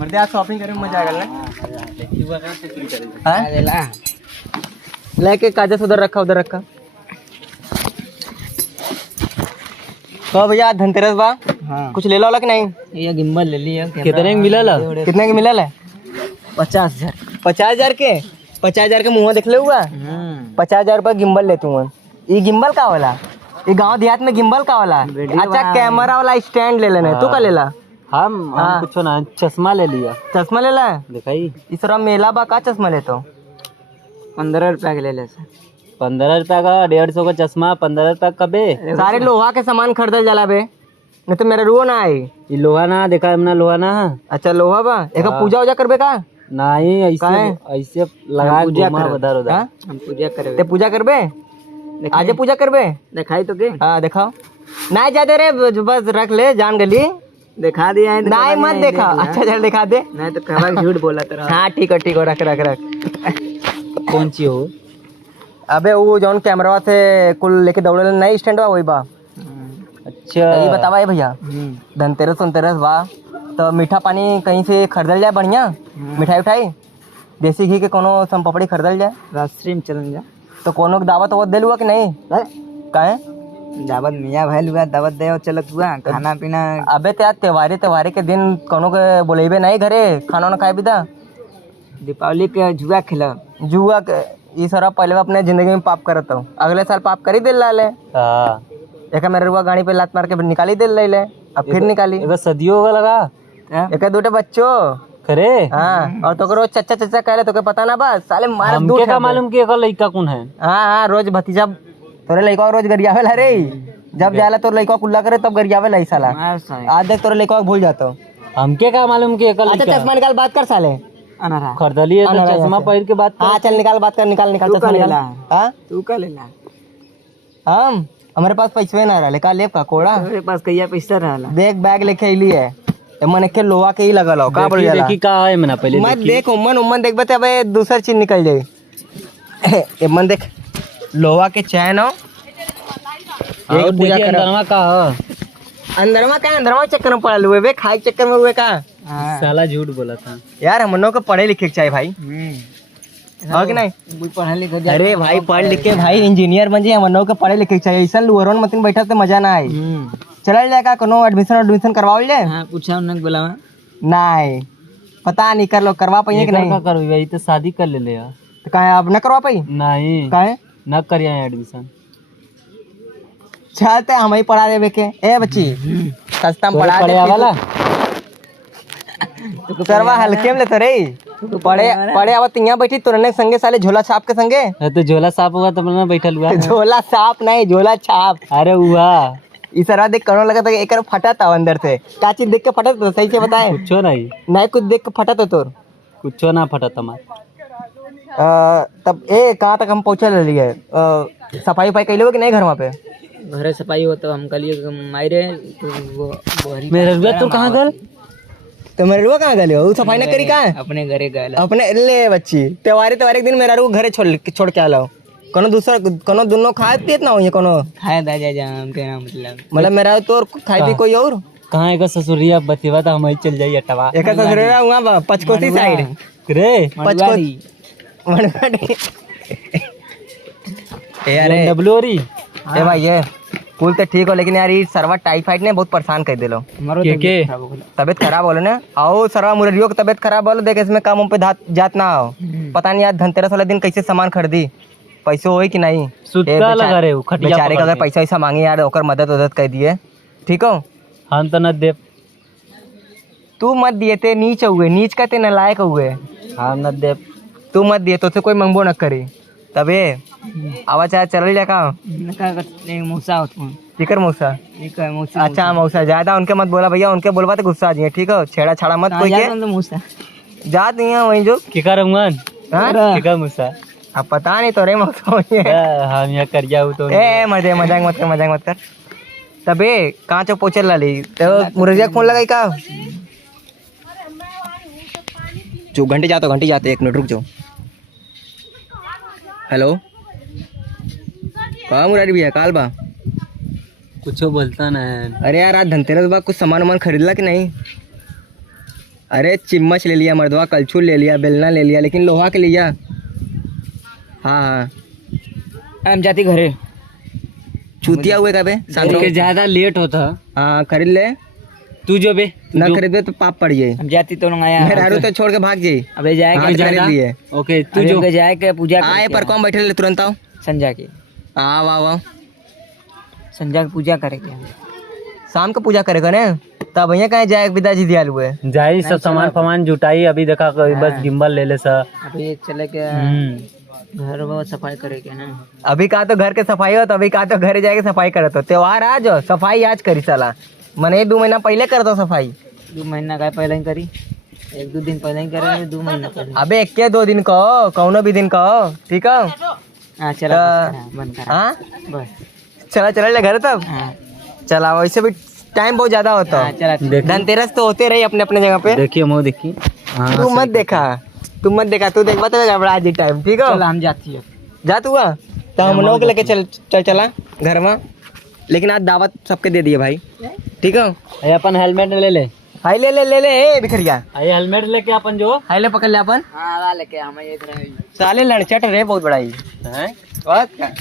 मर्दे आज शॉपिंग करे में मजा आएगा ना। लेके काजस उधर रखा। तो भैया धनतेरस बा, हाँ। कुछ ले लो कि नहीं? ये गिम्बल ले लिया। कितने की मिलल है? कितने की मिलल है? 50,000। 50,000 के? 50,000 के मुँह देख ले हुआ। 50,000 रुपये गिम्बल ले तू। ये गिम्बल का वाला? ये गांव देहात में गिम्बल का वाला? अच्छा कैमरा वाला स्टैंड ले लेना। तू का ले ला? हम कुछ ना, चश्मा ले लिया। चश्मा ले ला? दिखाई इस तरह मेला बा का चश्मा ले तो 15 रुपया के ले ले। 15 रुपया का 150 का चश्मा, 15 रुपया का बे। सारे लोहा के सामान खरीदल जाला बे, नहीं तो मेरा रुआ ना आई। ये लोहा ना देखा हमने, लोहा ना। अच्छा लोहा बा। एक पूजा उजा करबे का? नहीं ऐसे लगा पूजा उधर उधर। हम पूजा करबे। ते पूजा करबे? आज पूजा करबे? दिखाई तो के? हाँ दिखाओ। नहीं जाते रे, बस रख ले, जान गली दिखा दिया है। नहीं मत देखा। अच्छा चल दिखा दे। नहीं तो कहा झूठ बोला तेरा। हाँ ठीक है रख। कौन सी हो? अबे वो जौन कैमरा से कुल लेके दौड़े नई स्टैंड बा वही बा। अच्छा ये बतावा ये भैया, धनतेरस बा तो मीठा पानी कहीं से खरीदल जाए बढ़िया? मिठाई देसी घी के कोनो सम पपड़ी खरीदल जाए? रास्ते में चल जा। तो कोनो दावत वावत दिल हुआ कि नहीं? काहे दावत मियाँ भाई हुआ, दावत दे चलत हुआ खाना पीना। अबे तो यार त्योहारे के दिन कोनो के बोलेबे नहीं घरे खाना वाना खाए बिदा? दीपावली के जुआ खेला। जुआ के ये सारा पहले अपने जिंदगी में पाप करता हूँ, अगले साल पाप कर ही दिल लाले। एक मेरे रुआ गाड़ी पे लात मार के निकाली दिल ले, अब फिर निकाली। सदियों का लगा एक दूटे बच्चों करे। हाँ और तो रोज चच्चा कहले तो पता ना बस साले मार हमके का मालूम कि एक लड़का कौन है। हाँ रोज भतीजा तोरे लड़का रोज गरियावे ला रे, जब जाला तो लड़का कुल्ला करे तब गरियावे ला साला। आज देख तोरे लड़का भूल जाता। हमके का मालूम कि एक अच्छा चश्मा निकाल बात कर साले। खरीदली है तो चश्मा पहन के बात। हाँ चल निकाल बात कर, निकाल चश्मा निकाल। हाँ तू का लेला? हम हमारे पास पैसे ना रहा का लेब का कोड़ा। मेरे पास कहिया पैसा रहा। देख बैग लेके अइली है मन के लोहा के ही लगल हो का बोल जाला। देखी का है मना पहले मत देख उम्मन देखबे त अबे दूसर चीज निकल जाए। ए मन देख लोहा के चैन हो। ये पूजा अंदरवा का है? अंदरवा चक्कर में पड़ल हुए बे, खाई चक्कर में हुए का? साला झूठ बोला था यार हमनों को पढ़े लिखे चाहिए भाई। हाँ कि नहीं? पढ़ा लिखा। अरे भाई पढ़ लिख के भाई इंजीनियर बन जाए, हमनों को पढ़े लिखे चाहिए। ऐसा लुअरन मतीन बैठा तो मजा ना आई। चल जाए का कोनो एडमिशन करवाओ ले। हाँ पूछा उन्होंने बोला नहीं पता नहीं कर लो करवा पाइए कि नहीं? कर भाई तो शादी कर ले यार। तो कहे अब न करवा पाई? नहीं कहे न करिए एडमिशन। चलते हम ही पढ़ा देवे के। ए बच्ची सस्ता में पढ़ा दे वाला तो करवा हल्के में लेते रे। पढ़े आवत यहाँ बैठी तुरने संगे साले झोला छाप के संगे। तो झोला साफ हुआ तो मैं बैठल हुआ। झोला साफ नहीं झोला छाप। अरे हुआ इस तरह देख करो लगा था एक फटा था अंदर से। क्या चीज देख के फटा तो सही से बताए? कुछ नहीं कुछ देख के फटा तो तोर कुछ ना फटा तमार। तब कहाँ तक हम पहुँचे लिए? सफाई वफाई कैले हो कि नहीं घर वहाँ पे? घर सफाई हो तो हम कलिए मायरे मेरे रुआ तो कहाँ गल? तो मेरे रुआ कहाँ गए हो? सफाई ना करी कहाँ? अपने घरे गए। अपने ले बच्ची त्योहारे एक दिन मेरा रुआ घरे छोड़ के आलो। कोनो दूसरा कोनो दोनों खाए पियत ना हो ये कोनो खाए दा जा हमके ना मतलब मेरा तो खाए पी कोई और कहाँ एक ससुरिया बतिवा तो हम चल जाइए टवा। एक ससुरिया वहाँ पचकोसी साइड रे पचकोसी यार डब्लूरी। ए भाई ये कुल तो ठीक हो लेकिन यार ये सरवा टाइफाइड ने बहुत परेशान कर दिलो। तबियत खराब हो ना आओ सरवा मुररियो की तबियत खराब हो। देख इसमें काम पे जात ना हो। पता नहीं यार धनतेरस वाला दिन कैसे सामान खरीदी पैसे हो कि नहीं? बेचारे का अगर पैसा वैसा मांगे यार ओकर मदद कर दिए ठीक हो। हम तो न दे तू मत दिए ते नीच हुए नीच का ते नलायक हुए। हम न दे तू मत दिए तो से कोई मंगबो न करे। तबे आवाज आया चल जा का मौसा फिकर मौसा। अच्छा मौसा ज्यादा उनके मत बोला भैया, उनके बोलवा तो गुस्सा आ जाए ठीक हो। छेड़ा छाड़ा मत कोई के जात नहीं है वही जो क्या करूँगा मौसा। अब पता नहीं तो रे मौसा हम यहाँ कर जाऊ तो मजाक मत कर। तबे कहाँ चो पहुँचल लाली तो मुररिया फोन लगाई का? जो घंटे जाते 1 मिनट रुक जाओ। हेलो कहाँ मुरारी भैया काल बा कुछ बोलता ना। अरे यार आज धनतेरस बा कुछ सामान वामान खरीदला कि नहीं? अरे चिम्मच ले लिया मर्दवा, कलछुल ले लिया, बेलना ले लिया, लेकिन लोहा के लिया। हाँ हाँ हम जाती घरे, चूतिया हुए कबे के ज्यादा लेट होता। हाँ खरीद ले, तू जो बे ना खरीदे तो पाप पड़ जाए। हम जाती तो आया मेहरारू तो छोड़ के भाग जाए। अबे जाए हाँ, तो खरीद लिए। ओके तू जो जाए के पूजा आए पर कौन बैठे ले तुरंत आओ। संजा की आओ आओ आओ, संजा की पूजा करेंगे। शाम को पूजा करेगा ना, तब भैया कहे जाए पिताजी दियाल हुए जाई सब सामान जुटाई। अभी देखा बस गिम्बल ले ले सर। अभी चले के घर वो सफाई करेंगे ना। अभी कहा तो घर के सफाई हो, तो अभी कहा तो घर जाके सफाई करत हो। त्योहार आज हो, सफाई आज करी साला। मैंने 2 महीना पहले कर दो सफाई। 2 महीना का पहले ही करी, 1-2 दिन पहले ही करेंगे, 2 महीना पहले। अबे 1-2 दिन कहो, कौनो भी दिन कहो, ठीक है। हाँ चला बंद करा। हाँ बस चला चला ले घर तब। हाँ चला, वैसे भी टाइम बहुत ज्यादा होता है। चला धनतेरस तो होते रही अपने अपने जगह पे। देखिए मुँह देखिए। तू मत देखा, तू देखा तो गड़बड़ा जी टाइम, ठीक है। हम जाती है, जा तू हुआ तो हम लोग लेके चला घर में। लेकिन आज दावत सबके दे दिए भाई, ठीक है। अपन हेलमेट ले ले। हाई ले ले ले ले ए बिखरिया, ये हेलमेट लेके अपन जो हाई ले पकड़ ले अपन। हाँ लेके हम ये साले लड़चट रे बहुत बड़ा ही है। और क्या